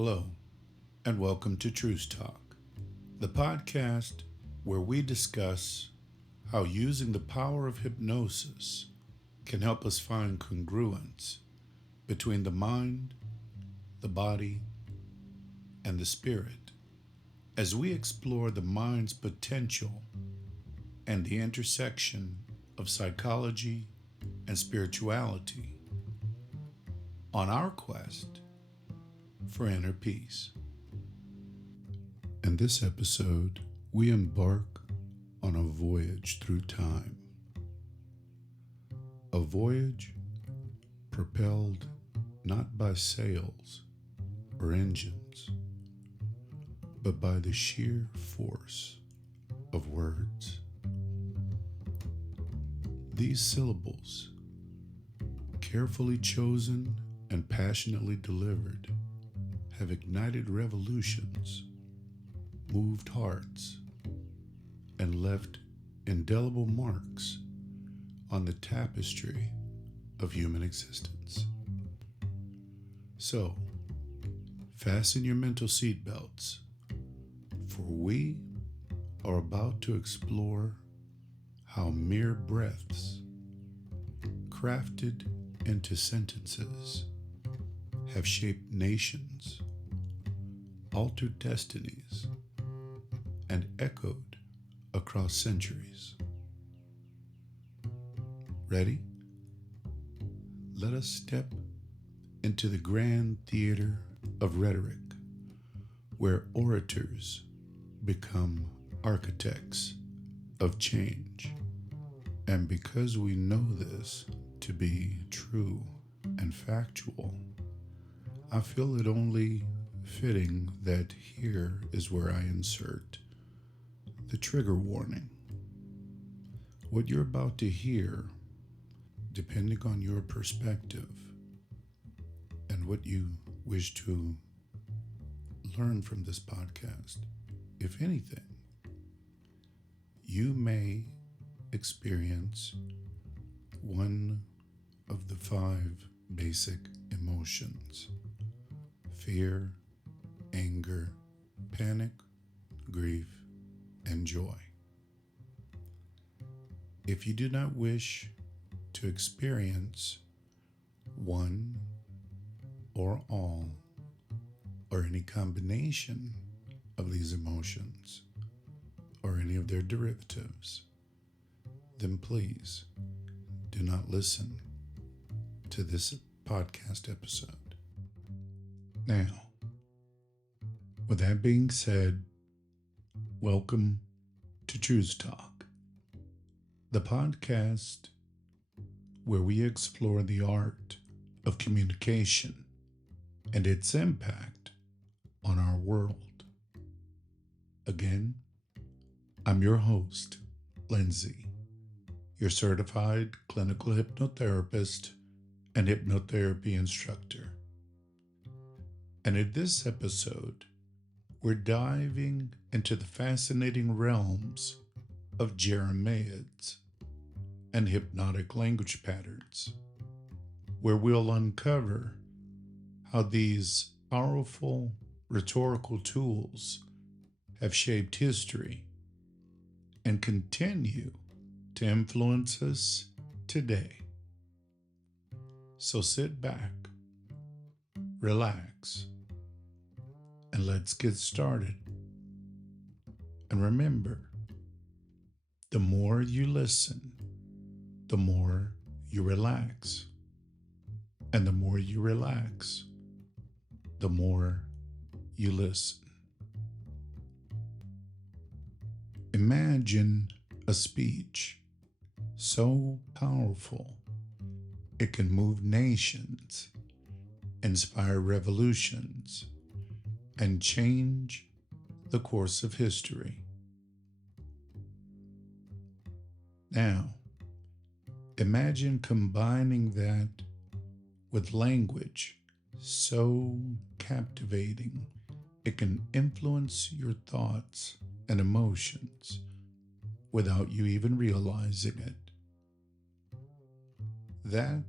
Hello, and welcome to TRUCETALK, the podcast where we discuss how using the power of hypnosis can help us find congruence between the mind, the body, and the spirit as we explore the mind's potential and the intersection of psychology and spirituality on our quest for inner peace. In this episode, we embark on a voyage through time. A voyage propelled not by sails or engines, but by the sheer force of words. These syllables, carefully chosen and passionately delivered, have ignited revolutions, moved hearts, and left indelible marks on the tapestry of human existence. So, fasten your mental seatbelts, for we are about to explore how mere breaths, crafted into sentences, have shaped nations, altered destinies, and echoed across centuries. Ready? Let us step into the grand theater of rhetoric, where orators become architects of change. And because we know this to be true and factual, I feel it only fitting that here is where I insert the trigger warning. What you're about to hear, depending on your perspective and what you wish to learn from this podcast, if anything, you may experience one of the 5 basic emotions: fear, anger, panic, grief, and joy. If you do not wish to experience one or all or any combination of these emotions or any of their derivatives, then please do not listen to this podcast episode. Now, with that being said, welcome to TRUCETALK, the podcast where we explore the art of communication and its impact on our world. Again, I'm your host, Lindsay, your certified clinical hypnotherapist and hypnotherapy instructor. And in this episode, we're diving into the fascinating realms of Jeremiads and hypnotic language patterns, where we'll uncover how these powerful rhetorical tools have shaped history and continue to influence us today. So sit back, relax, and let's get started. And remember, the more you listen, the more you relax. And the more you relax, the more you listen. Imagine a speech so powerful it can move nations, inspire revolutions, and change the course of history. Now, imagine combining that with language so captivating it can influence your thoughts and emotions without you even realizing it. That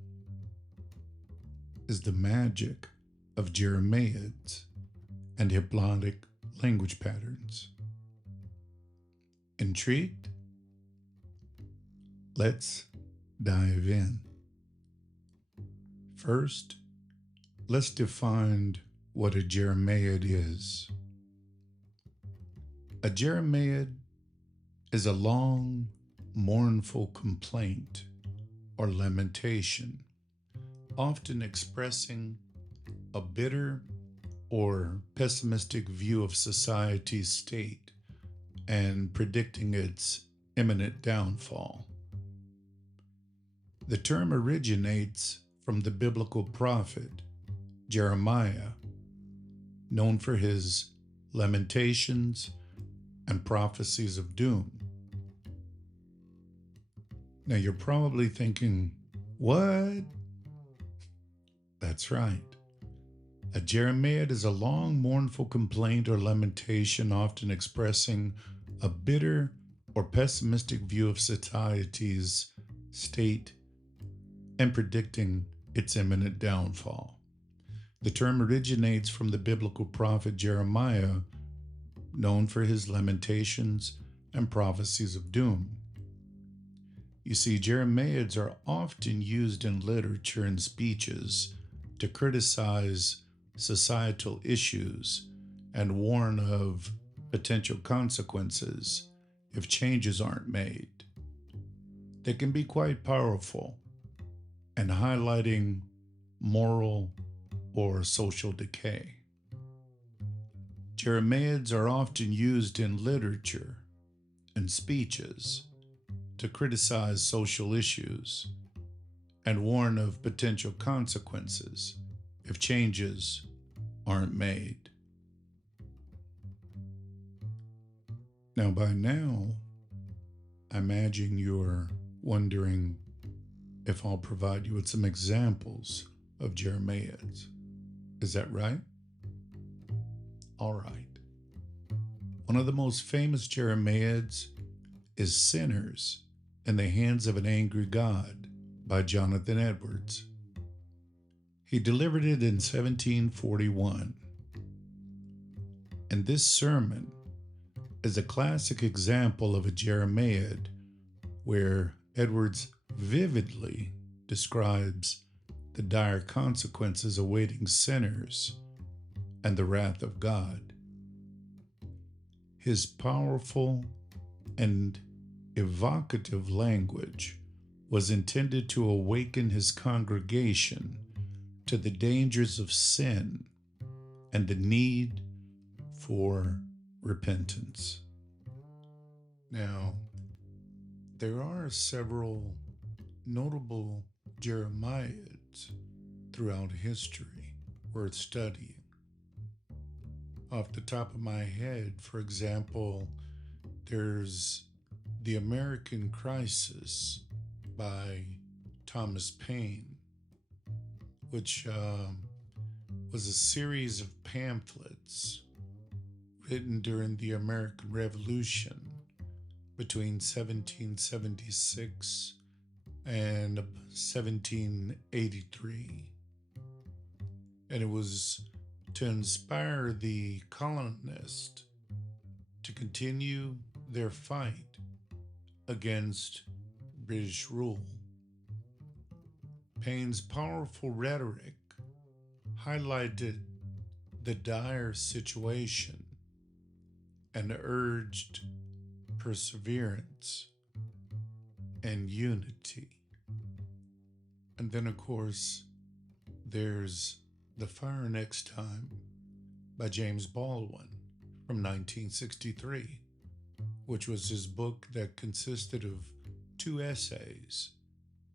is the magic of Jeremiads and hypnotic language patterns. Intrigued? Let's dive in. First, let's define what a Jeremiad is. A Jeremiad is a long, mournful complaint or lamentation, often expressing a bitter or pessimistic view of society's state and predicting its imminent downfall. The term originates from the biblical prophet Jeremiah, known for his lamentations and prophecies of doom. Now you're probably thinking, what? That's right. A Jeremiad is a long, mournful complaint or lamentation, often expressing a bitter or pessimistic view of society's state and predicting its imminent downfall. The term originates from the biblical prophet Jeremiah, known for his lamentations and prophecies of doom. You see, Jeremiads are often used in literature and speeches to criticize societal issues and warn of potential consequences if changes aren't made. They can be quite powerful and highlighting moral or social decay. Jeremiads are often used in literature and speeches to criticize social issues and warn of potential consequences if changes aren't made. Now, by now, I imagine you're wondering if I'll provide you with some examples of Jeremiads. Is that right? All right. One of the most famous Jeremiads is Sinners in the Hands of an Angry God by Jonathan Edwards. He delivered it in 1741. And this sermon is a classic example of a Jeremiad where Edwards vividly describes the dire consequences awaiting sinners and the wrath of God. His powerful and evocative language was intended to awaken his congregation to the dangers of sin and the need for repentance. Now, there are several notable Jeremiads throughout history worth studying. Off the top of my head, for example, there's The American Crisis by Thomas Paine, which was a series of pamphlets written during the American Revolution between 1776 and 1783. And it was to inspire the colonists to continue their fight against British rule. Paine's powerful rhetoric highlighted the dire situation and urged perseverance and unity. And then, of course, there's The Fire Next Time by James Baldwin from 1963, which was his book that consisted of 2 essays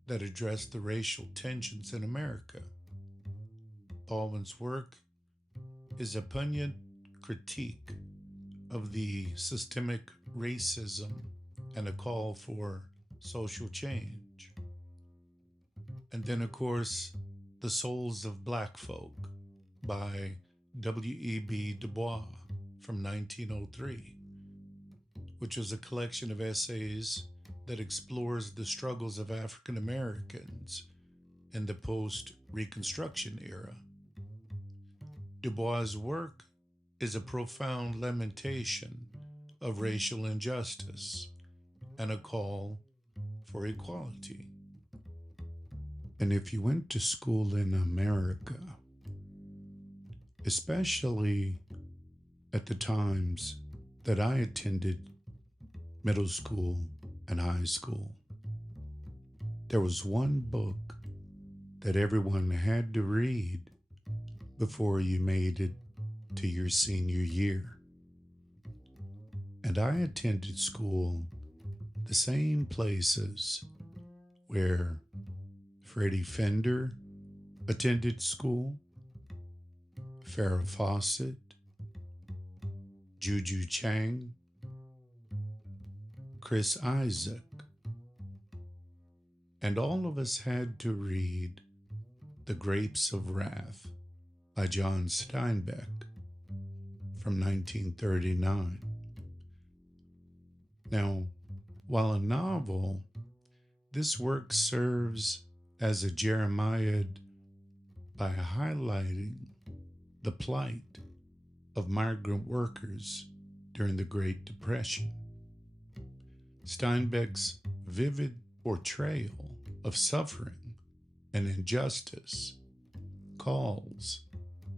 that addressed the racial tensions in America. Baldwin's work is a poignant critique of the systemic racism and a call for social change. And then, of course, The Souls of Black Folk by W.E.B. Du Bois from 1903, which was a collection of essays that explores the struggles of African Americans in the post-Reconstruction era. Du Bois' work is a profound lamentation of racial injustice and a call for equality. And if you went to school in America, especially at the times that I attended middle school and high school, there was one book that everyone had to read before you made it to your senior year. And I attended school the same places where Freddie Fender attended school, Farrah Fawcett, Juju Chang, Chris Isaac, and all of us had to read The Grapes of Wrath by John Steinbeck from 1939. Now, while a novel, this work serves as a Jeremiad by highlighting the plight of migrant workers during the Great Depression. Steinbeck's vivid portrayal of suffering and injustice calls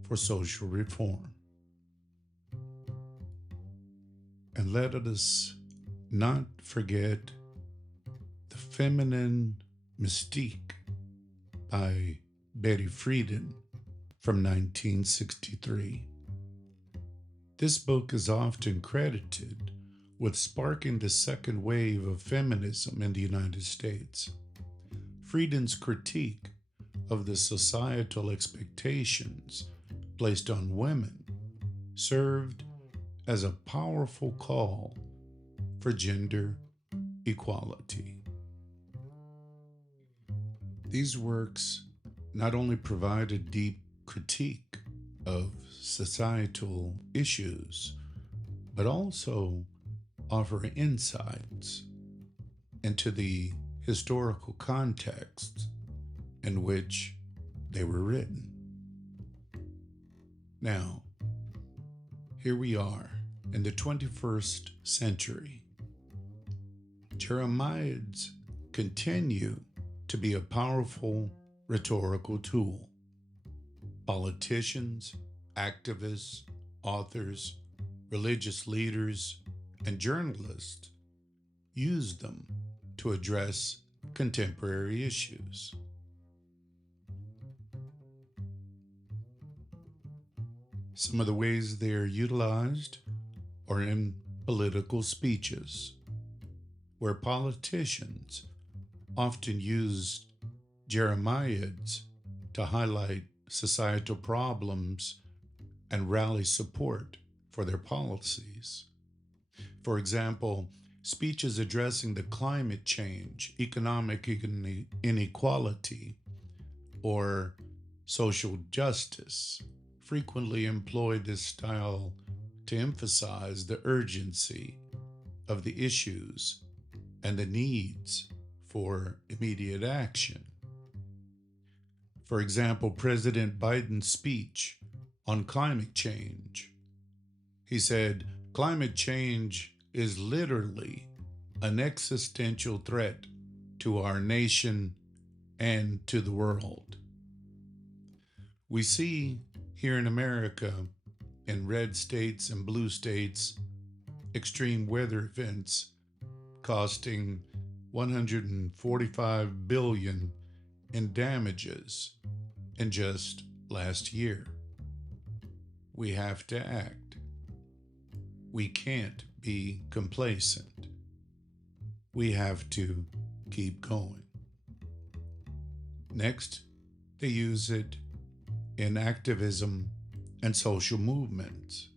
for social reform. And let us not forget The Feminine Mystique by Betty Friedan from 1963. This book is often credited with sparking the second wave of feminism in the United States. Friedan's critique of the societal expectations placed on women served as a powerful call for gender equality. These works not only provide a deep critique of societal issues, but also offer insights into the historical context in which they were written. Now, here we are in the 21st century. Jeremiads continue to be a powerful rhetorical tool. Politicians, activists, authors, religious leaders, and journalists use them to address contemporary issues. Some of the ways they are utilized are in political speeches, where politicians often use Jeremiads to highlight societal problems and rally support for their policies. For example, speeches addressing the climate change, economic inequality, or social justice frequently employ this style to emphasize the urgency of the issues and the needs for immediate action. For example, President Biden's speech on climate change. He said, "Climate change is literally an existential threat to our nation and to the world." We see here in America, in red states and blue states, extreme weather events costing $145 billion in damages in just last year. We have to act. We can't be complacent. We have to keep going. Next, they use it in activism and social movements.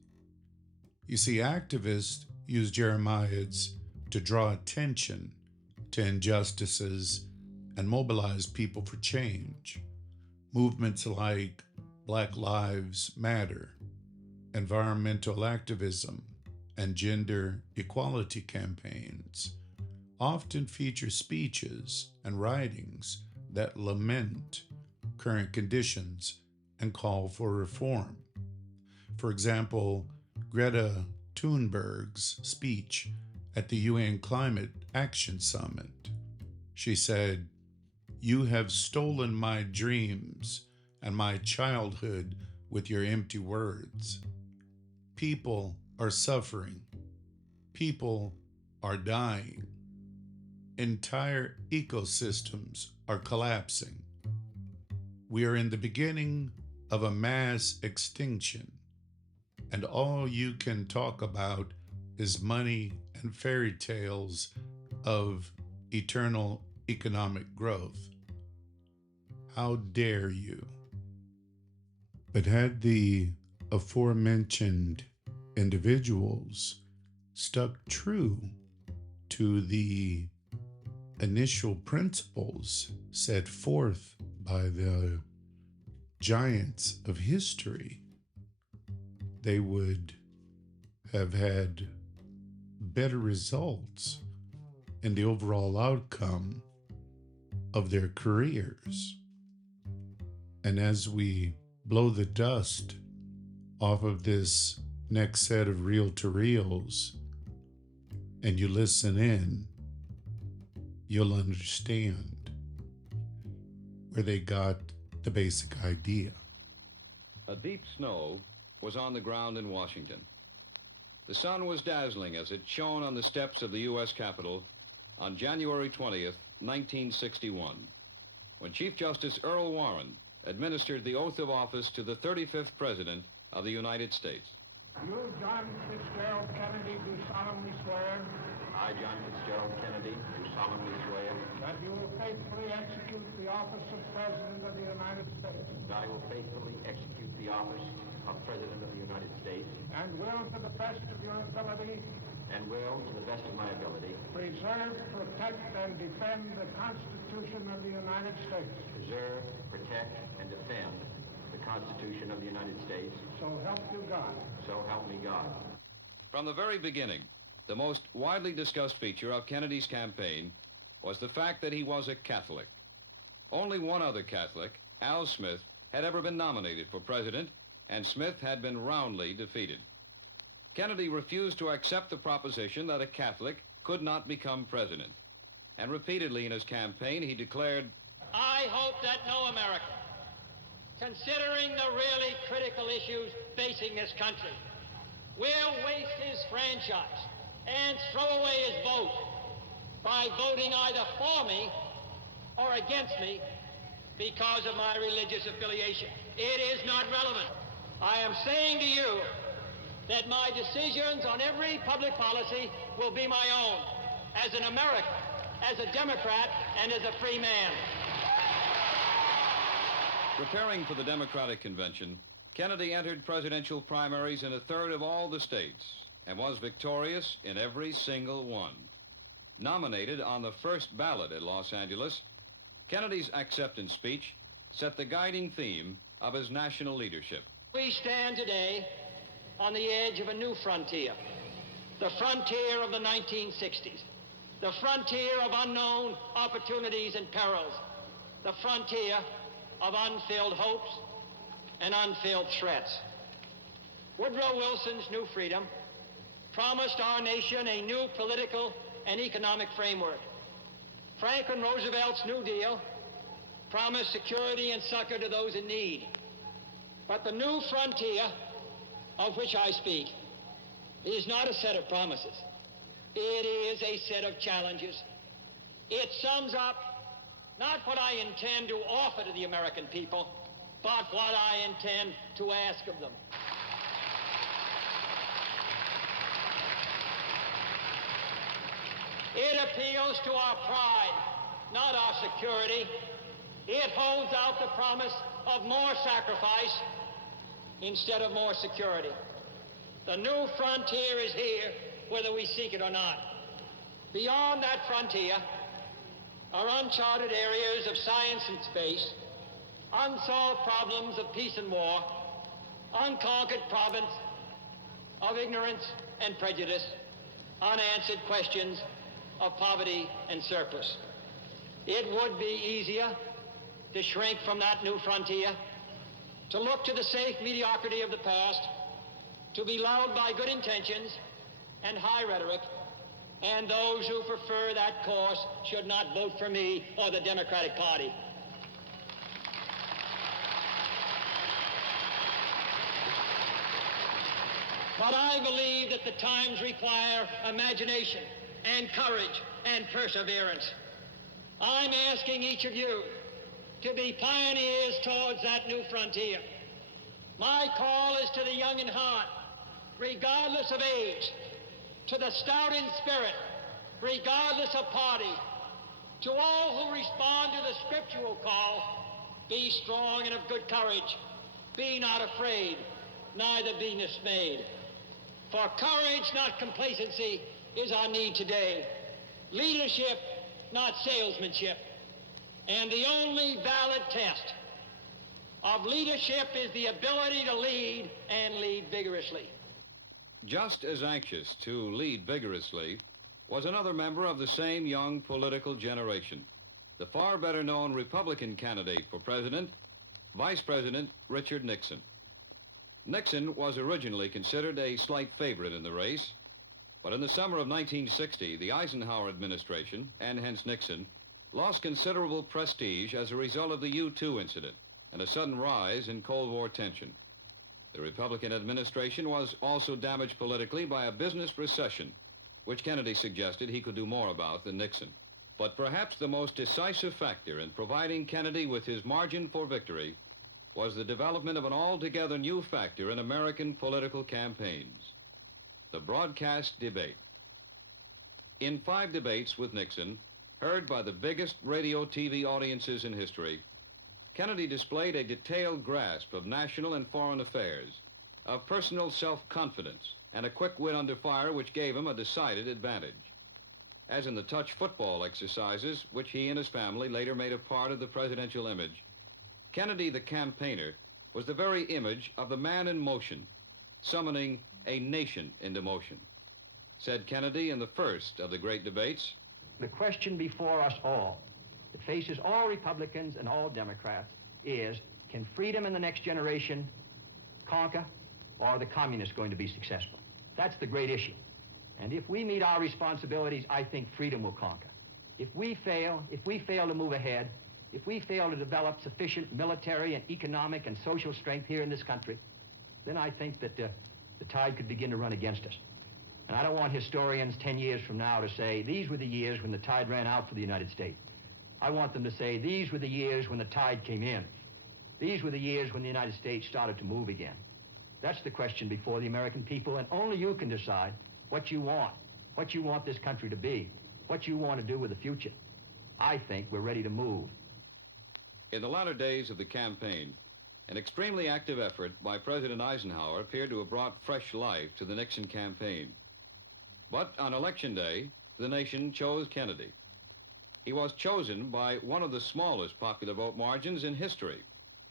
You see, activists use Jeremiads to draw attention to injustices and mobilize people for change. Movements like Black Lives Matter, environmental activism, and gender equality campaigns often feature speeches and writings that lament current conditions and call for reform. For example, Greta Thunberg's speech at the UN Climate Action Summit. She said, "You have stolen my dreams and my childhood with your empty words. People are suffering. People are dying. Entire ecosystems are collapsing. We are in the beginning of a mass extinction, and all you can talk about is money and fairy tales of eternal economic growth. How dare you?" But had the aforementioned individuals stuck true to the initial principles set forth by the giants of history, they would have had better results in the overall outcome of their careers. And as we blow the dust off of this next set of reel-to-reels and you listen in, you'll understand where they got the basic idea. A deep snow was on the ground in Washington. The sun was dazzling as it shone on the steps of the U.S. Capitol on January 20th, 1961, when Chief Justice Earl Warren administered the oath of office to the 35th President of the United States. You, John Fitzgerald Kennedy, do solemnly swear I, John Fitzgerald Kennedy, do solemnly swear that you will faithfully execute the office of President of the United States that I will faithfully execute the office of President of the United States and will, to the best of your ability, and will, to the best of my ability, preserve, protect, and defend the Constitution of the United States. preserve, protect, and defend the Constitution of the United States. So help you God. So help me God. From the very beginning, the most widely discussed feature of Kennedy's campaign was the fact that he was a Catholic. Only one other Catholic, Al Smith, had ever been nominated for president, and Smith had been roundly defeated. Kennedy refused to accept the proposition that a Catholic could not become president. And repeatedly in his campaign, he declared, I hope that no American, considering the really critical issues facing this country, will waste his franchise and throw away his vote by voting either for me or against me because of my religious affiliation. It is not relevant. I am saying to you that my decisions on every public policy will be my own as an American, as a Democrat, and as a free man. Preparing for the Democratic Convention, Kennedy entered presidential primaries in a third of all the states and was victorious in every single one. Nominated on the first ballot in Los Angeles, Kennedy's acceptance speech set the guiding theme of his national leadership. We stand today on the edge of a new frontier, the frontier of the 1960s, the frontier of unknown opportunities and perils, the frontier of unfilled hopes and unfilled threats. Woodrow Wilson's New Freedom promised our nation a new political and economic framework. Franklin Roosevelt's New Deal promised security and succor to those in need. But the new frontier of which I speak is not a set of promises. It is a set of challenges. It sums up not what I intend to offer to the American people, but what I intend to ask of them. It appeals to our pride, not our security. It holds out the promise of more sacrifice instead of more security. The new frontier is here, whether we seek it or not. Beyond that frontier are uncharted areas of science and space, unsolved problems of peace and war, unconquered province of ignorance and prejudice, unanswered questions of poverty and surplus. It would be easier to shrink from that new frontier, to look to the safe mediocrity of the past, to be lulled by good intentions and high rhetoric, and those who prefer that course should not vote for me or the Democratic Party. But I believe that the times require imagination and courage and perseverance. I'm asking each of you to be pioneers towards that new frontier. My call is to the young in heart, regardless of age, to the stout in spirit, regardless of party, to all who respond to the scriptural call, be strong and of good courage, be not afraid, neither be dismayed. For courage, not complacency, is our need today. Leadership, not salesmanship. And the only valid test of leadership is the ability to lead and lead vigorously. Just as anxious to lead vigorously was another member of the same young political generation, the far better known Republican candidate for president, Vice President Richard Nixon. Nixon was originally considered a slight favorite in the race, but in the summer of 1960, the Eisenhower administration, and hence Nixon, lost considerable prestige as a result of the U-2 incident and a sudden rise in Cold War tension. The Republican administration was also damaged politically by a business recession, which Kennedy suggested he could do more about than Nixon. But perhaps the most decisive factor in providing Kennedy with his margin for victory was the development of an altogether new factor in American political campaigns: the broadcast debate. In 5 debates with Nixon, heard by the biggest radio-TV audiences in history, Kennedy displayed a detailed grasp of national and foreign affairs, of personal self-confidence, and a quick wit under fire which gave him a decided advantage. As in the touch football exercises, which he and his family later made a part of the presidential image, Kennedy, the campaigner, was the very image of the man in motion, summoning a nation into motion. Said Kennedy in the first of the great debates, The question before us all, that faces all Republicans and all Democrats, is, can freedom in the next generation conquer, or are the communists going to be successful? That's the great issue. And if we meet our responsibilities, I think freedom will conquer. If we fail to move ahead, if we fail to develop sufficient military and economic and social strength here in this country, then I think that the tide could begin to run against us. And I don't want historians 10 years from now to say, these were the years when the tide ran out for the United States. I want them to say, these were the years when the tide came in. These were the years when the United States started to move again. That's the question before the American people, and only you can decide what you want this country to be, what you want to do with the future. I think we're ready to move. In the latter days of the campaign, an extremely active effort by President Eisenhower appeared to have brought fresh life to the Nixon campaign. But on Election Day, the nation chose Kennedy. He was chosen by one of the smallest popular vote margins in history,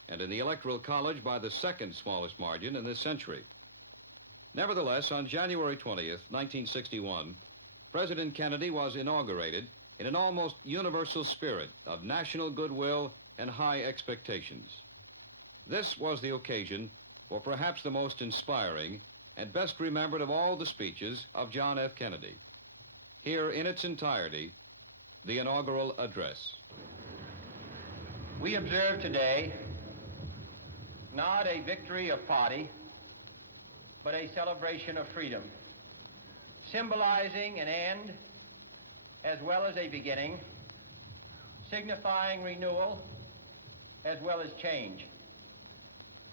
and in the Electoral College by the second smallest margin in this century. Nevertheless, on January 20th, 1961, President Kennedy was inaugurated in an almost universal spirit of national goodwill and high expectations. This was the occasion for perhaps the most inspiring and best remembered of all the speeches of John F. Kennedy. Here in its entirety, the inaugural address. We observe today not a victory of party, but a celebration of freedom, symbolizing an end as well as a beginning, signifying renewal as well as change.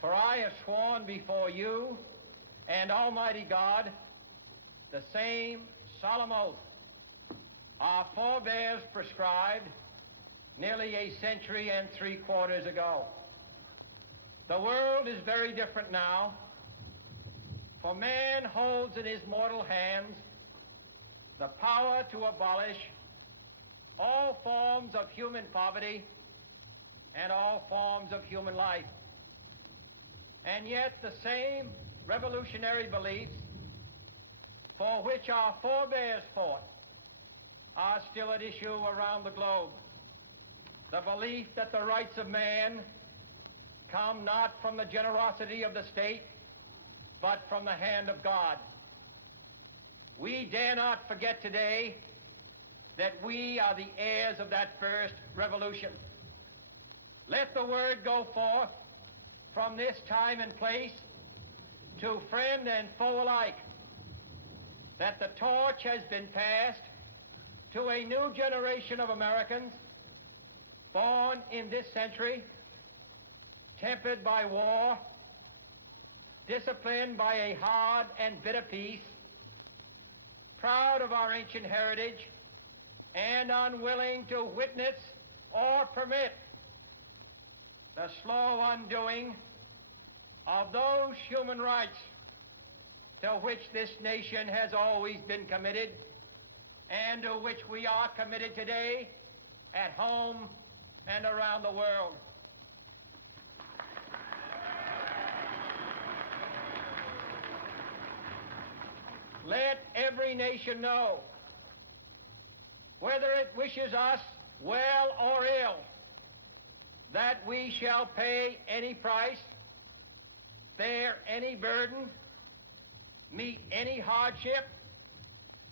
For I have sworn before you and Almighty God the same solemn oath our forebears prescribed nearly a century and 3/4 ago. The world is very different now, for man holds in his mortal hands the power to abolish all forms of human poverty and all forms of human life. And yet the same revolutionary beliefs for which our forebears fought are still at issue around the globe. The belief that the rights of man come not from the generosity of the state, but from the hand of God. We dare not forget today that we are the heirs of that first revolution. Let the word go forth from this time and place to friend and foe alike that the torch has been passed to a new generation of Americans born in this century, tempered by war, disciplined by a hard and bitter peace, proud of our ancient heritage, and unwilling to witness or permit the slow undoing of those human rights to which this nation has always been committed and to which we are committed today at home and around the world. Let every nation know, whether it wishes us well or ill, that we shall pay any price, bear any burden, meet any hardship,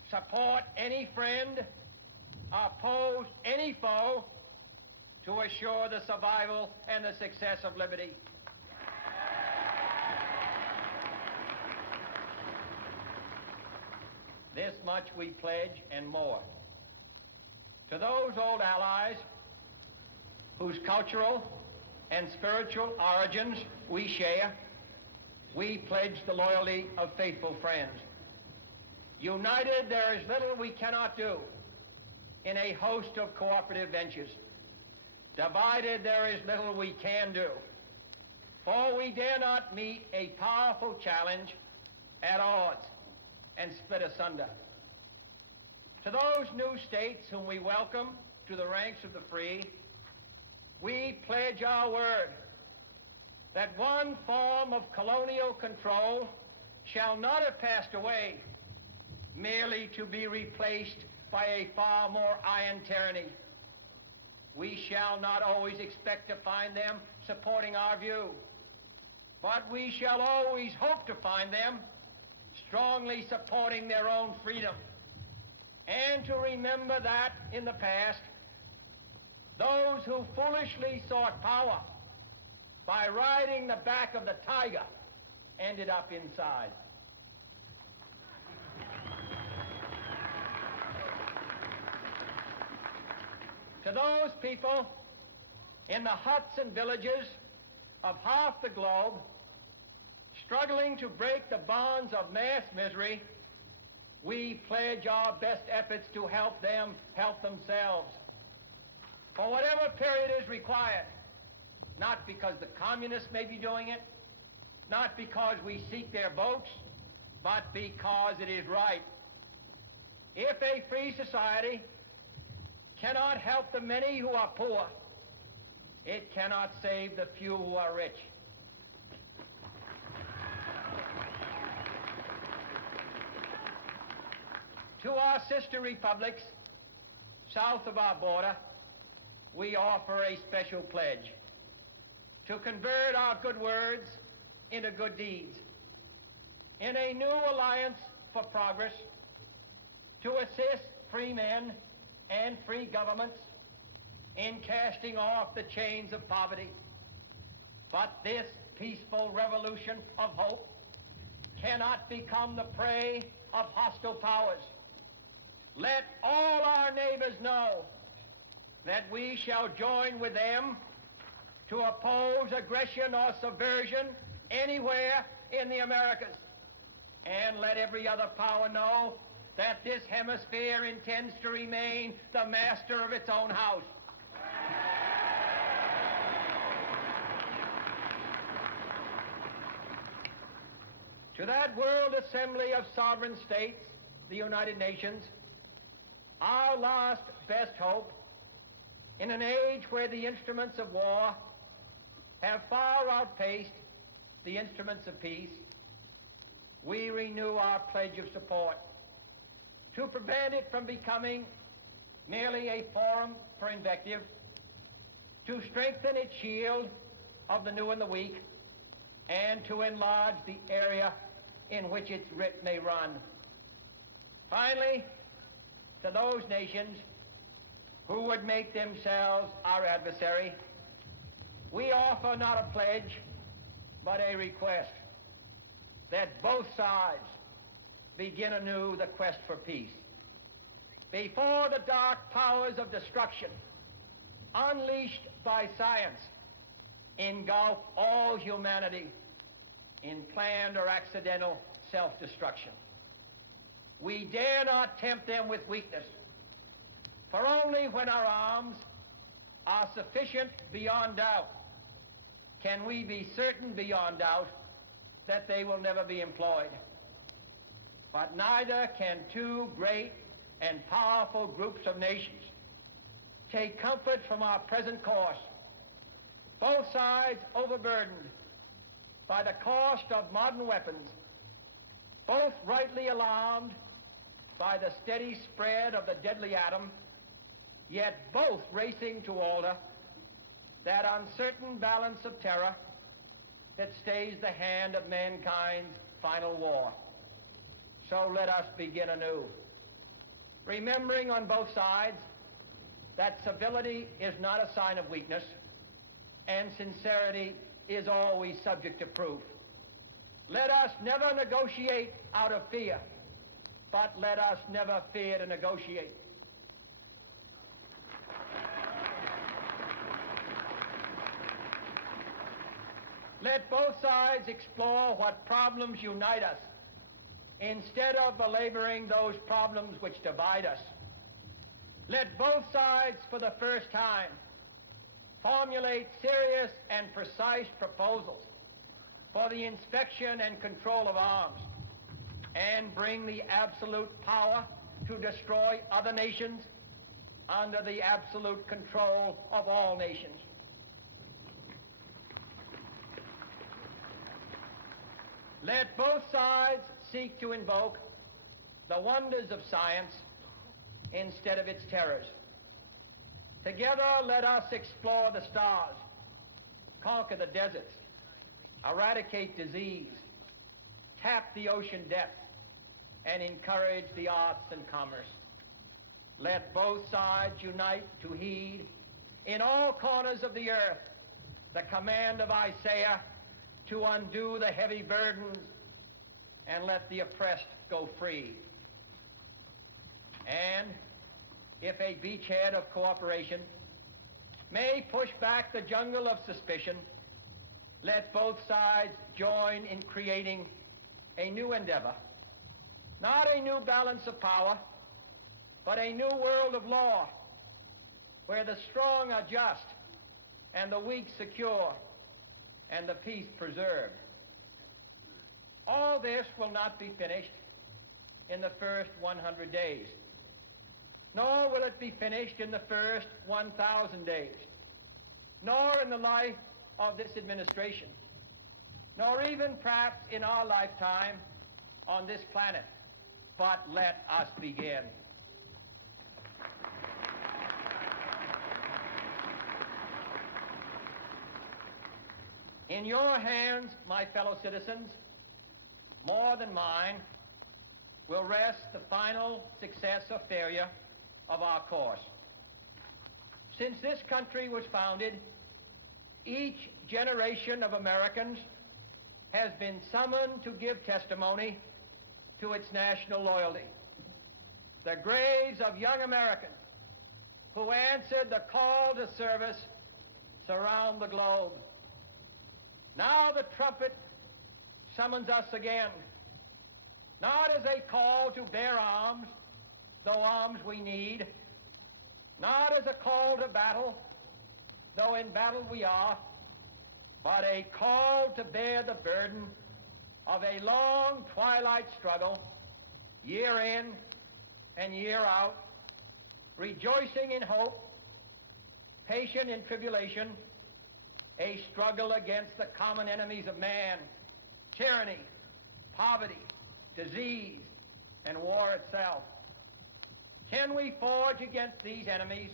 support any friend, oppose any foe to assure the survival and the success of liberty. This much we pledge and more. To those old allies whose cultural and spiritual origins we share, we pledge the loyalty of faithful friends. United, there is little we cannot do in a host of cooperative ventures. Divided, there is little we can do, for we dare not meet a powerful challenge at odds and split asunder. To those new states whom we welcome to the ranks of the free, we pledge our word that one form of colonial control shall not have passed away merely to be replaced by a far more iron tyranny. We shall not always expect to find them supporting our view, but we shall always hope to find them strongly supporting their own freedom, and to remember that in the past, those who foolishly sought power by riding the back of the tiger ended up inside. To those people in the huts and villages of half the globe struggling to break the bonds of mass misery, we pledge our best efforts to help them help themselves for whatever period is required, not because the communists may be doing it, not because we seek their votes, but because it is right. If a free society cannot help the many who are poor, it cannot save the few who are rich. To our sister republics south of our border, we offer a special pledge to convert our good words into good deeds, in a new alliance for progress, to assist free men and free governments in casting off the chains of poverty. But this peaceful revolution of hope cannot become the prey of hostile powers. Let all our neighbors know that we shall join with them to oppose aggression or subversion anywhere in the Americas. And let every other power know that this hemisphere intends to remain the master of its own house. To that World Assembly of Sovereign States, the United Nations, our last best hope, in an age where the instruments of war have far outpaced the instruments of peace, we renew our pledge of support to prevent it from becoming merely a forum for invective, to strengthen its shield of the new and the weak, and to enlarge the area in which its writ may run. Finally, to those nations who would make themselves our adversary, we offer not a pledge, but a request that both sides begin anew the quest for peace. Before the dark powers of destruction, unleashed by science, engulf all humanity in planned or accidental self-destruction. We dare not tempt them with weakness, for only when our arms are sufficient beyond doubt can we be certain beyond doubt that they will never be employed. But neither can two great and powerful groups of nations take comfort from our present course, both sides overburdened by the cost of modern weapons, both rightly alarmed by the steady spread of the deadly atom, yet both racing to alter that uncertain balance of terror that stays the hand of mankind's final war. So let us begin anew, remembering on both sides that civility is not a sign of weakness, and sincerity is always subject to proof. Let us never negotiate out of fear, but let us never fear to negotiate. Let both sides explore what problems unite us, instead of belaboring those problems which divide us. Let both sides, for the first time, formulate serious and precise proposals for the inspection and control of arms, and bring the absolute power to destroy other nations under the absolute control of all nations. Let both sides seek to invoke the wonders of science instead of its terrors. Together, let us explore the stars, conquer the deserts, eradicate disease, tap the ocean depths, and encourage the arts and commerce. Let both sides unite to heed in all corners of the earth the command of Isaiah to undo the heavy burdens and let the oppressed go free. And if a beachhead of cooperation may push back the jungle of suspicion, let both sides join in creating a new endeavor, not a new balance of power, but a new world of law, where the strong are just and the weak secure and the peace preserved. All this will not be finished in the first 100 days, nor will it be finished in the first 1,000 days, nor in the life of this administration, nor even perhaps in our lifetime on this planet. But let us begin. In your hands, my fellow citizens, more than mine, will rest the final success or failure of our course. Since this country was founded, each generation of Americans has been summoned to give testimony to its national loyalty. The graves of young Americans who answered the call to service surround the globe. Now the trumpet summons us again, not as a call to bear arms, though arms we need, not as a call to battle, though in battle we are, but a call to bear the burden of a long twilight struggle, year in and year out, rejoicing in hope, patient in tribulation, a struggle against the common enemies of man, tyranny, poverty, disease, and war itself. Can we forge against these enemies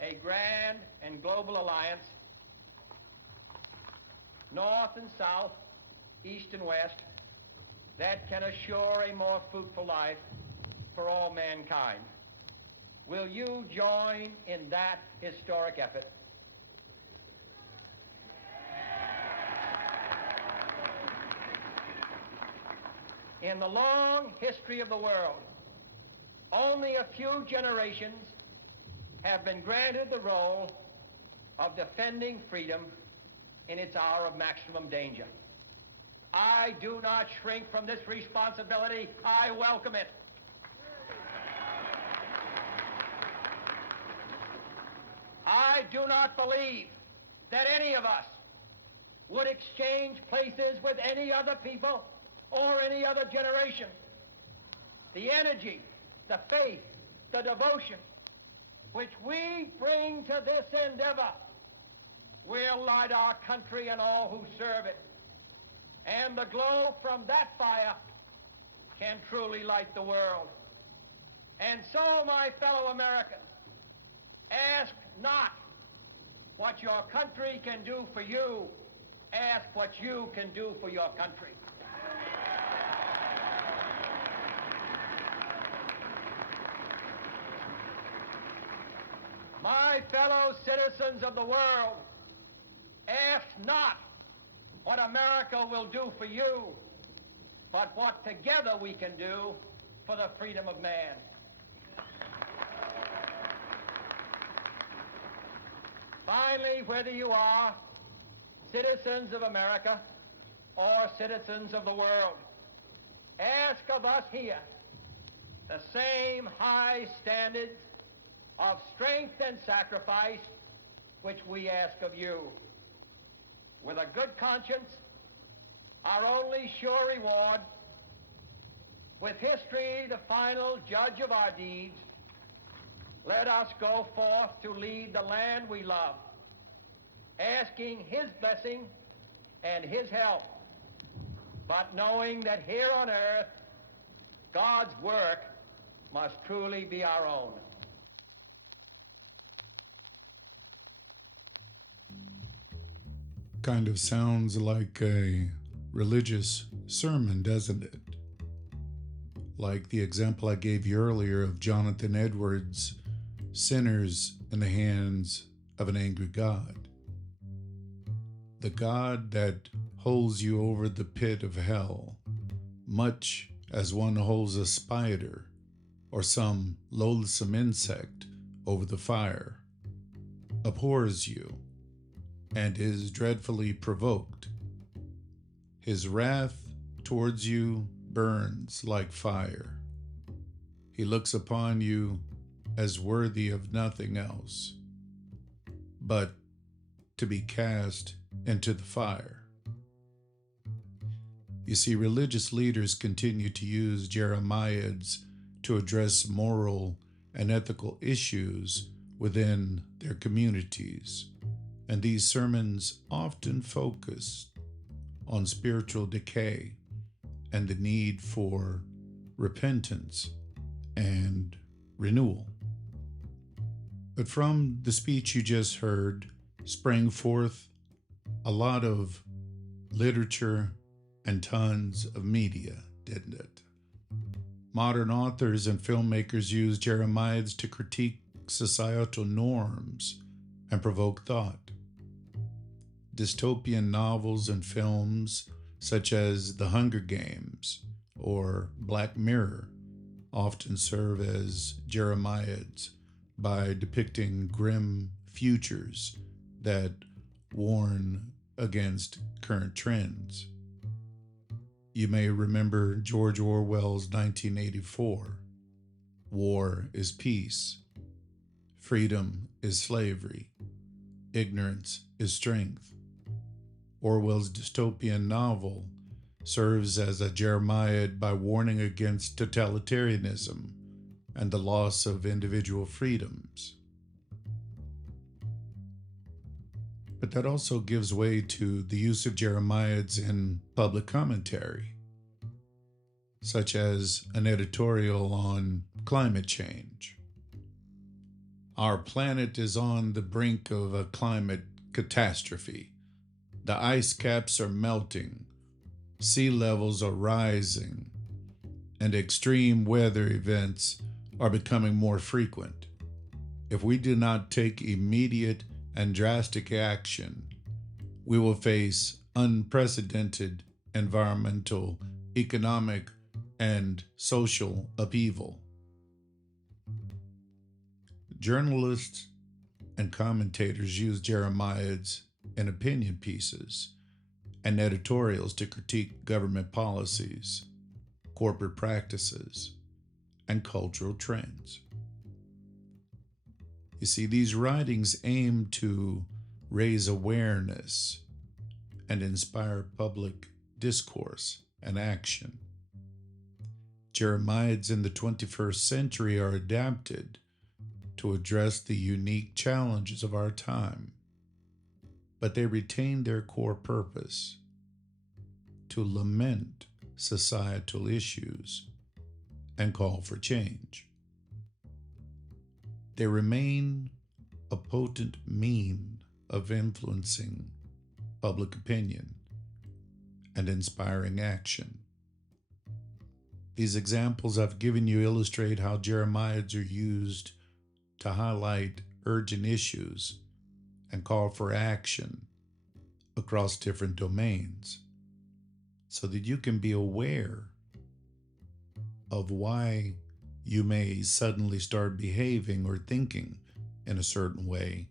a grand and global alliance, north and south, east and west, that can assure a more fruitful life for all mankind. Will you join in that historic effort? In the long history of the world, only a few generations have been granted the role of defending freedom in its hour of maximum danger. I do not shrink from this responsibility. I welcome it. I do not believe that any of us would exchange places with any other people or any other generation. The energy, the faith, the devotion which we bring to this endeavor will light our country and all who serve it. And the glow from that fire can truly light the world. And so, my fellow Americans, ask not what your country can do for you, ask what you can do for your country. My fellow citizens of the world, ask not what America will do for you, but what together we can do for the freedom of man. Finally, whether you are citizens of America or citizens of the world, ask of us here the same high standards of strength and sacrifice which we ask of you. With a good conscience, our only sure reward, with history the final judge of our deeds, let us go forth to lead the land we love, asking his blessing and his help, but knowing that here on earth, God's work must truly be our own. Kind of sounds like a religious sermon, doesn't it? Like the example I gave you earlier of Jonathan Edwards' sinners in the hands of an angry God. The God that holds you over the pit of hell, much as one holds a spider or some loathsome insect over the fire, abhors you and is dreadfully provoked. His wrath towards you burns like fire. He looks upon you as worthy of nothing else but to be cast into the fire. You see, religious leaders continue to use Jeremiads to address moral and ethical issues within their communities, and these sermons often focus on spiritual decay and the need for repentance and renewal. But from the speech you just heard sprang forth a lot of literature and tons of media, didn't it? Modern authors and filmmakers use Jeremiads to critique societal norms and provoke thought. Dystopian novels and films such as The Hunger Games or Black Mirror often serve as Jeremiads by depicting grim futures that warn against current trends. You may remember George Orwell's 1984. War is peace. Freedom is slavery. Ignorance is strength. Orwell's dystopian novel serves as a Jeremiad by warning against totalitarianism and the loss of individual freedoms. But that also gives way to the use of Jeremiads in public commentary, such as an editorial on climate change. Our planet is on the brink of a climate catastrophe. The ice caps are melting. sea levels are rising, and extreme weather events are becoming more frequent. If we do not take immediate and drastic action, we will face unprecedented environmental, economic, and social upheaval. Journalists and commentators use Jeremiads in opinion pieces and editorials to critique government policies, corporate practices, and cultural trends. You see, these writings aim to raise awareness and inspire public discourse and action. Jeremiads in the 21st century are adapted to address the unique challenges of our time, but they retain their core purpose: to lament societal issues and call for change. They remain a potent mean of influencing public opinion and inspiring action. These examples I've given you illustrate how Jeremiads are used to highlight urgent issues and call for action across different domains, so that you can be aware of why you may suddenly start behaving or thinking in a certain way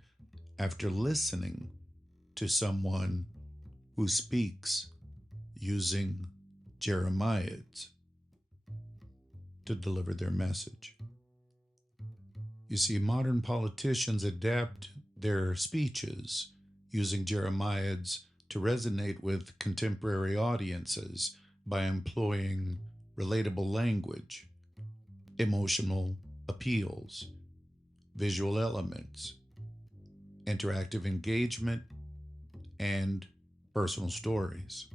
after listening to someone who speaks using Jeremiads to deliver their message. You see, modern politicians adapt their speeches using Jeremiads to resonate with contemporary audiences by employing relatable language, emotional appeals, visual elements, interactive engagement, and personal stories.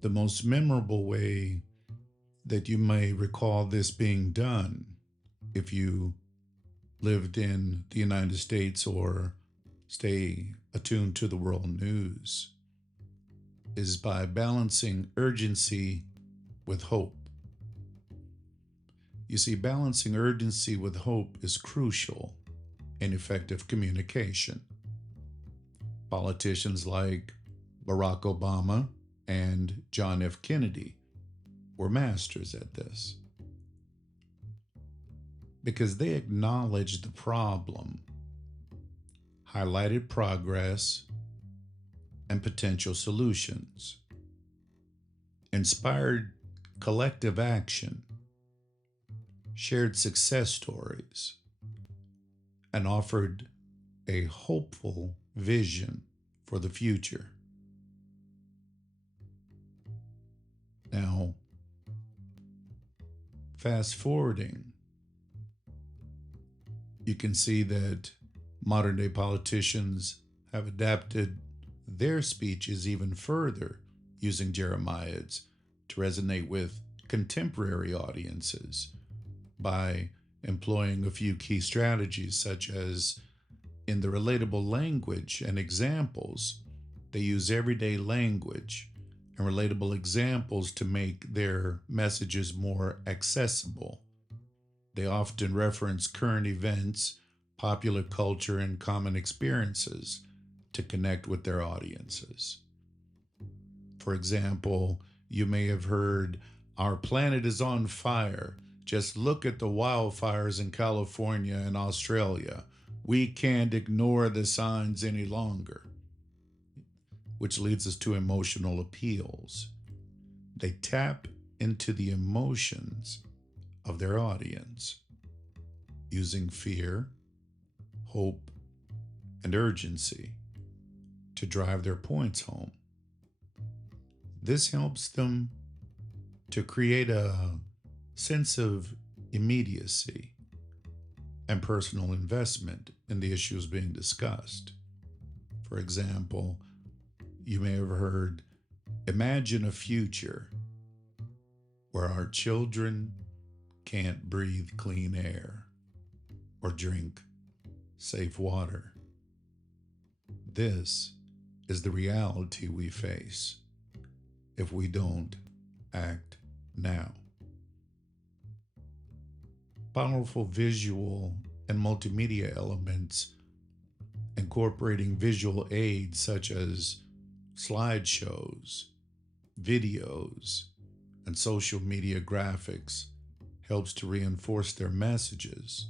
The most memorable way that you may recall this being done, if you lived in the United States or stay attuned to the world news, is by balancing urgency with hope. You see, balancing urgency with hope is crucial in effective communication. Politicians like Barack Obama and John F. Kennedy were masters at this, because they acknowledged the problem, highlighted progress and potential solutions, inspired collective action, shared success stories, and offered a hopeful vision for the future. Now, fast forwarding, you can see that modern day politicians have adapted their speeches even further using Jeremiads to resonate with contemporary audiences by employing a few key strategies, such as in the relatable language and examples, they use everyday language and relatable examples to make their messages more accessible. They often reference current events, popular culture, and common experiences to connect with their audiences. For example, you may have heard, "Our planet is on fire. Just look at the wildfires in California and Australia. We can't ignore the signs any longer," which leads us to emotional appeals. They tap into the emotions of their audience using fear, hope, and urgency to drive their points home. This helps them to create a sense of immediacy and personal investment in the issues being discussed. For example, you may have heard, "Imagine a future where our children can't breathe clean air or drink safe water." This is the reality we face if we don't act now. Powerful visual and multimedia elements incorporating visual aids such as slideshows, videos, and social media graphics helps to reinforce their messages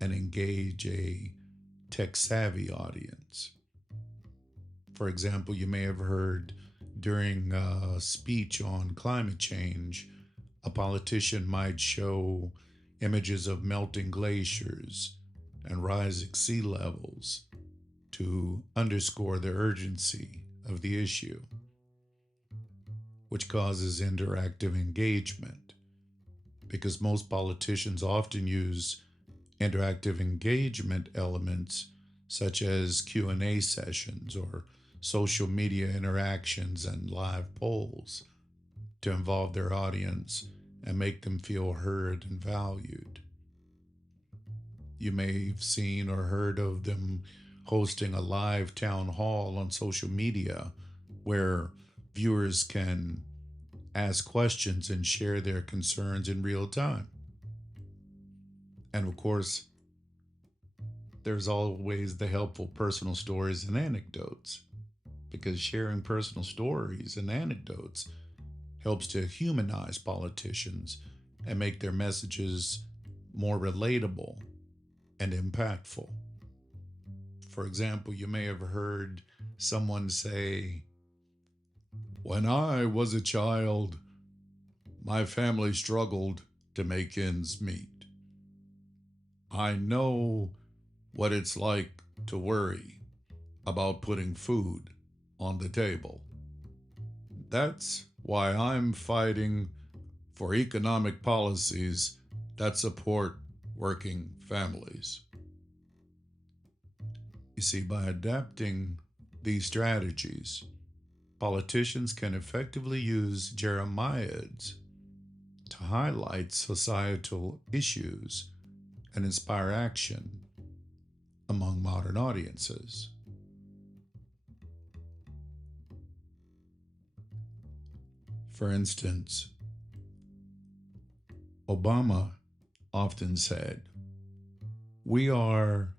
and engage a tech-savvy audience. For example, you may have heard during a speech on climate change, a politician might show images of melting glaciers and rising sea levels to underscore the urgency of the issue, which causes interactive engagement because most politicians often use interactive engagement elements such as Q&A sessions or social media interactions and live polls to involve their audience and make them feel heard and valued. You may have seen or heard of them hosting a live town hall on social media where viewers can ask questions and share their concerns in real time. And of course, there's always the helpful personal stories and anecdotes, because sharing personal stories and anecdotes helps to humanize politicians and make their messages more relatable and impactful. For example, you may have heard someone say, "When I was a child, my family struggled to make ends meet. I know what it's like to worry about putting food on the table. That's why I'm fighting for economic policies that support working families." You see, by adapting these strategies, politicians can effectively use Jeremiads to highlight societal issues and inspire action among modern audiences. For instance, Obama often said, "We are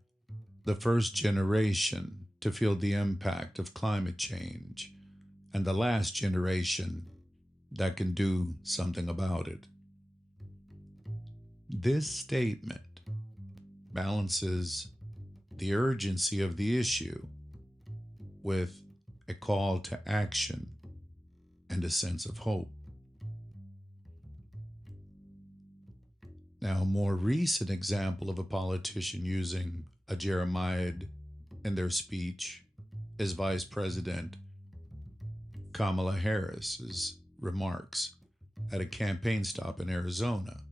the first generation to feel the impact of climate change and the last generation that can do something about it." This statement balances the urgency of the issue with a call to action and a sense of hope. Now, a more recent example of a politician using a Jeremiad in their speech is Vice President Kamala Harris's remarks at a campaign stop in Arizona.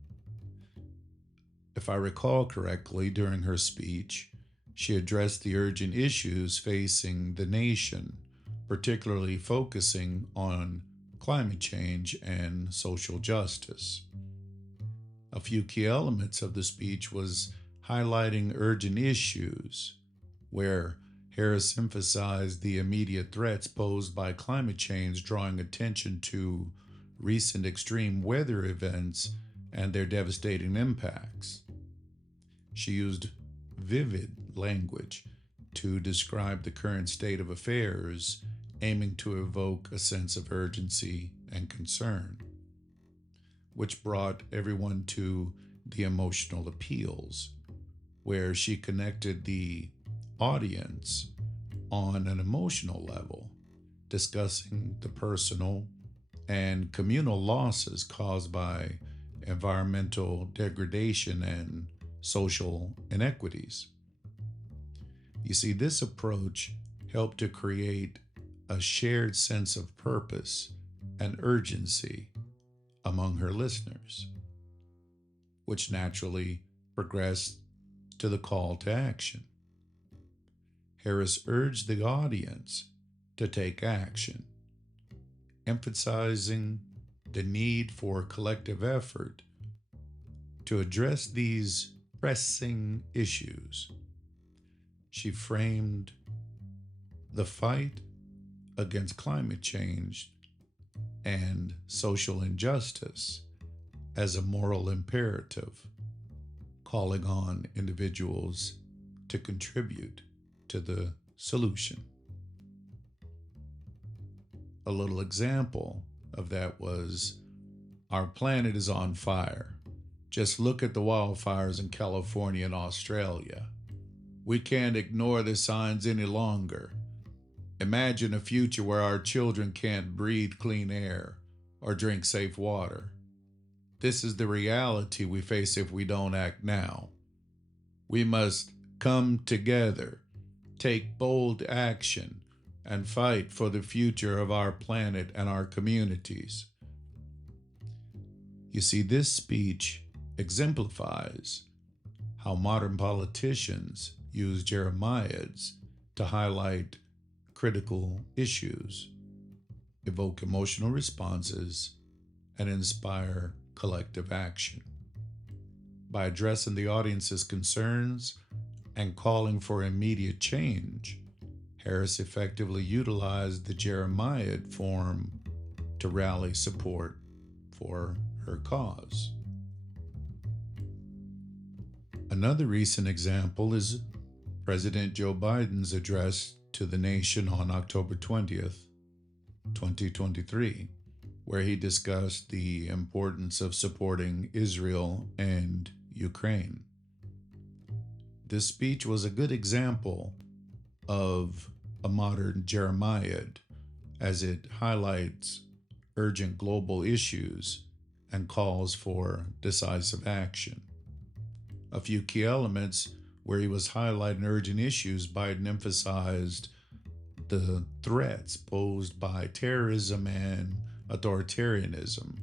If I recall correctly, during her speech, she addressed the urgent issues facing the nation, particularly focusing on climate change and social justice. A few key elements of the speech was highlighting urgent issues, where Harris emphasized the immediate threats posed by climate change, drawing attention to recent extreme weather events and their devastating impacts. She used vivid language to describe the current state of affairs, aiming to evoke a sense of urgency and concern, which brought everyone to the emotional appeals, where she connected the audience on an emotional level, discussing the personal and communal losses caused by environmental degradation and social inequities. You see, this approach helped to create a shared sense of purpose and urgency among her listeners, which naturally progressed to the call to action. Harris urged the audience to take action, emphasizing the need for collective effort to address these pressing issues. She framed the fight against climate change and social injustice as a moral imperative, calling on individuals to contribute to the solution. A little example of that was, our planet is on fire. Just look at the wildfires in California and Australia. We can't ignore the signs any longer. Imagine a future where our children can't breathe clean air or drink safe water. This is the reality we face if we don't act now. We must come together, take bold action, and fight for the future of our planet and our communities. You see, this speech exemplifies how modern politicians use Jeremiads to highlight critical issues, evoke emotional responses, and inspire collective action. By addressing the audience's concerns and calling for immediate change, Harris effectively utilized the Jeremiad form to rally support for her cause. Another recent example is President Joe Biden's address to the nation on October 20th, 2023, where he discussed the importance of supporting Israel and Ukraine. This speech was a good example of a modern Jeremiad, as it highlights urgent global issues and calls for decisive action. A few key elements where he was highlighting urgent issues, Biden emphasized the threats posed by terrorism and authoritarianism.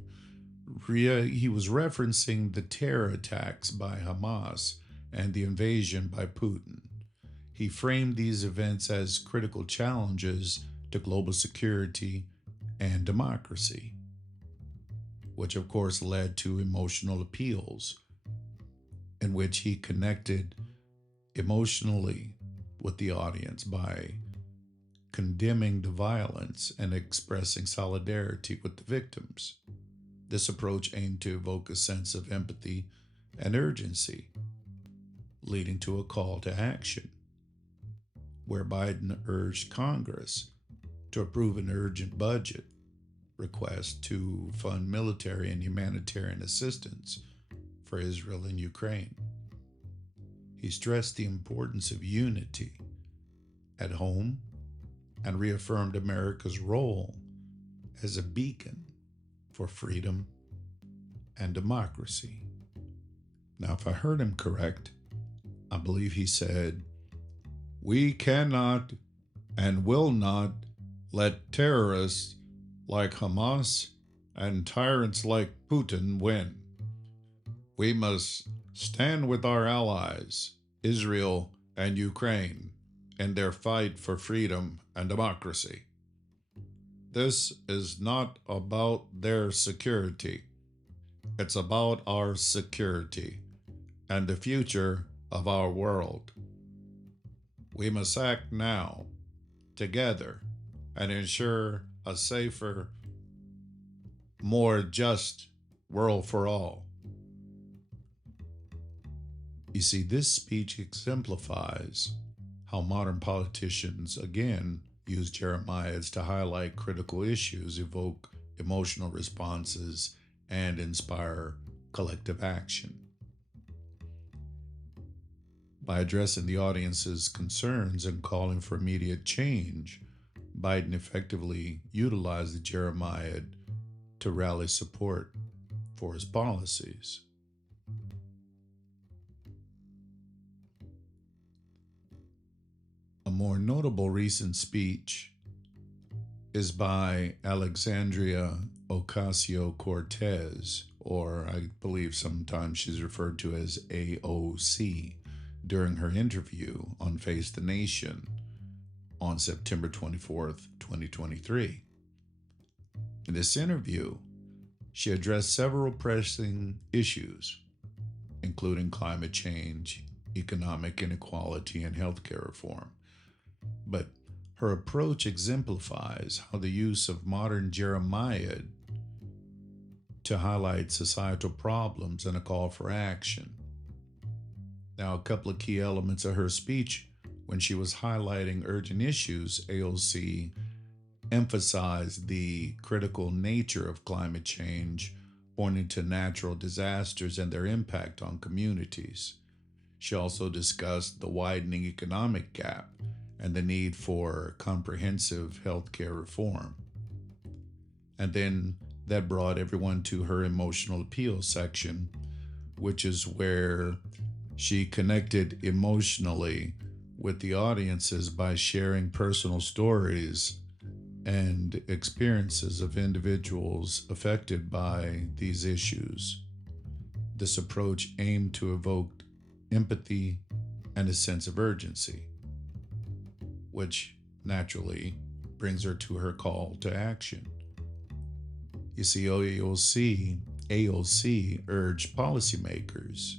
He was referencing the terror attacks by Hamas and the invasion by Putin. He framed these events as critical challenges to global security and democracy, which of course led to emotional appeals in which he connected emotionally with the audience by condemning the violence and expressing solidarity with the victims. This approach aimed to evoke a sense of empathy and urgency, leading to a call to action, where Biden urged Congress to approve an urgent budget request to fund military and humanitarian assistance for Israel and Ukraine. He stressed the importance of unity at home and reaffirmed America's role as a beacon for freedom and democracy. Now, if I heard him correct, I believe he said, "We cannot and will not let terrorists like Hamas and tyrants like Putin win. We must stand with our allies, Israel and Ukraine, in their fight for freedom and democracy. This is not about their security. It's about our security and the future of our world. We must act now, together, and ensure a safer, more just world for all." You see, this speech exemplifies how modern politicians, again, use Jeremiads to highlight critical issues, evoke emotional responses, and inspire collective action. By addressing the audience's concerns and calling for immediate change, Biden effectively utilized the Jeremiad to rally support for his policies. A more notable recent speech is by Alexandria Ocasio-Cortez, or I believe sometimes she's referred to as AOC, during her interview on Face the Nation on September 24th, 2023. In this interview, she addressed several pressing issues, including climate change, economic inequality, and healthcare reform. But Her approach exemplifies how the use of modern Jeremiad to highlight societal problems and a call for action. Now, a couple of key elements of her speech when she was highlighting urgent issues, AOC emphasized the critical nature of climate change, pointing to natural disasters and their impact on communities. She also discussed the widening economic gap and the need for comprehensive healthcare reform. And then that brought everyone to her emotional appeal section, which is where she connected emotionally with the audiences by sharing personal stories and experiences of individuals affected by these issues. This approach aimed to evoke empathy and a sense of urgency, which naturally brings her to her call to action. You see, AOC urged policymakers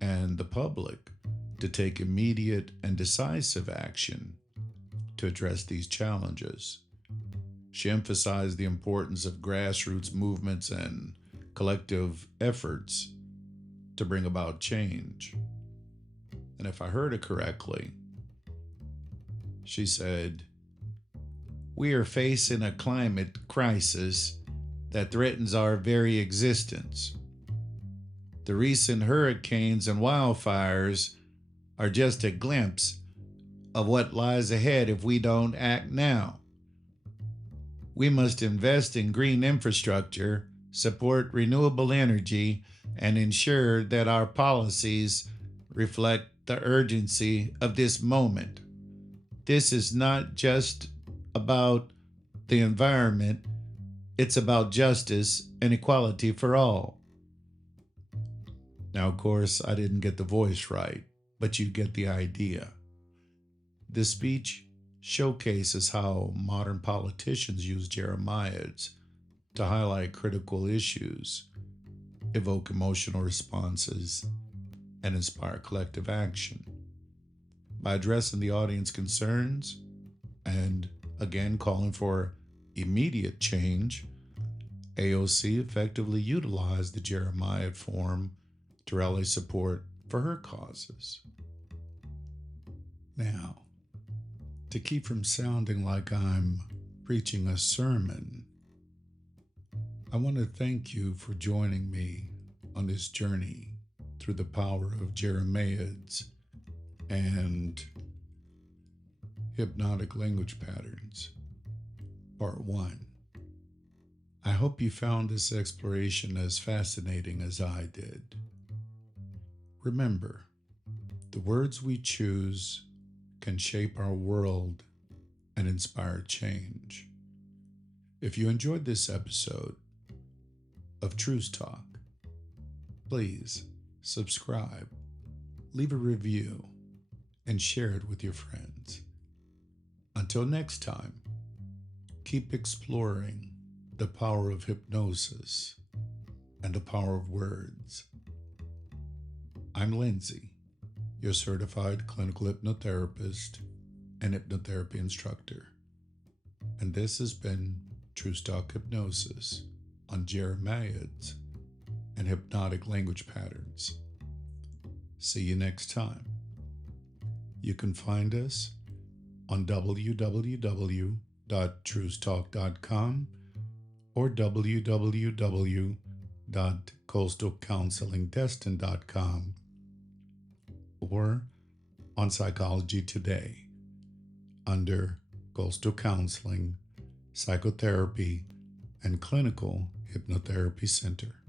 and the public to take immediate and decisive action to address these challenges. She emphasized the importance of grassroots movements and collective efforts to bring about change. And if I heard it correctly, she said, "We are facing a climate crisis that threatens our very existence. The recent hurricanes and wildfires are just a glimpse of what lies ahead if we don't act now. We must invest in green infrastructure, support renewable energy, and ensure that our policies reflect the urgency of this moment. This is not just about the environment, it's about justice and equality for all." Now, of course, I didn't get the voice right, but you get the idea. This speech showcases how modern politicians use Jeremiads to highlight critical issues, evoke emotional responses, and inspire collective action. By addressing the audience concerns and, again, calling for immediate change, AOC effectively utilized the Jeremiad form to rally support for her causes. Now, to keep from sounding like I'm preaching a sermon, I want to thank you for joining me on this journey through the power of Jeremiads and hypnotic language patterns, Part 1. I hope you found this exploration as fascinating as I did. Remember, the words we choose can shape our world and inspire change. If you enjoyed this episode of TRUCETALK, please subscribe, leave a review, and share it with your friends. Until next time, keep exploring the power of hypnosis and the power of words. I'm Lindsay, your certified clinical hypnotherapist and hypnotherapy instructor. And this has been TRUCETALK Hypnosis on Jeremiads and hypnotic language patterns. See you next time. You can find us on www.trucetalk.com or www.coastalcounselingdestin.com or on Psychology Today under Coastal Counseling, Psychotherapy, and Clinical Hypnotherapy Center.